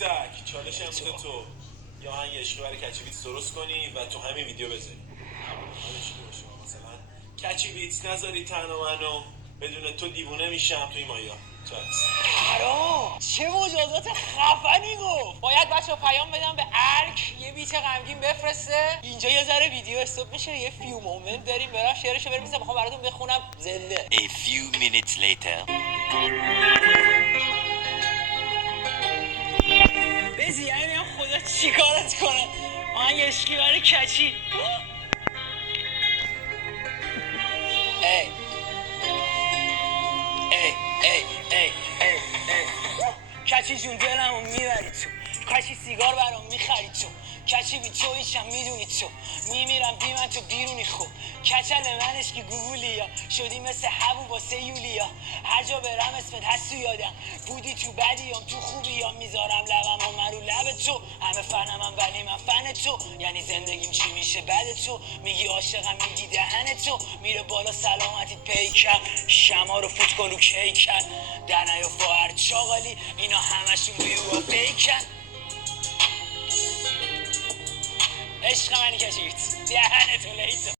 تک چالش امروز تو یا آهنگ عشقی برای کچی بیتس درست کنی و تو همین ویدیو بذاری. حالش چی باشه؟ مثلا کچی بیتس نذاری تنها منو، بدون تو دیوونه میشم توی مایا. حرام چه مجازات خفنی گفت. باید بچه پیام بدم به ارک یه بیت غمگین بفرسته. اینجا یه ذره ویدیو استاپ میشه، یه فیو مومنت داریم، برام شعرشو برمی‌سم، میخوام براتون بخونم زنده. A few minutes later. بزی یعنی میگم خدا چیکارت کنه. آهنگ عشقی برای کچی. ای ای ای ای ای ای کچی جون دلمو میبری تو، کچی سیگار برام میخری تو، کچی بی تو هیچم میدونی تو، میمیرم بی من تو بیرونی. خوب کچل منش که گوگولیا شدی مثل حبو واسه یولیا، هر جا برم اسمت هست تو یادم، بودی تو بدیام تو خوبیام، میذارم لبم و من رو لب تو، همه فنمم ولی من فن تو، یعنی زندگیم چی میشه بعد تو، میگی عاشقم میگی دهن تو، میره بالا سلامتیت پیکم، شما رو فوت کن رو کیکن، در نیافا هر چاقالی اینا همشون بیو و فیکن. عشق منی کشید دهن تو لیتو.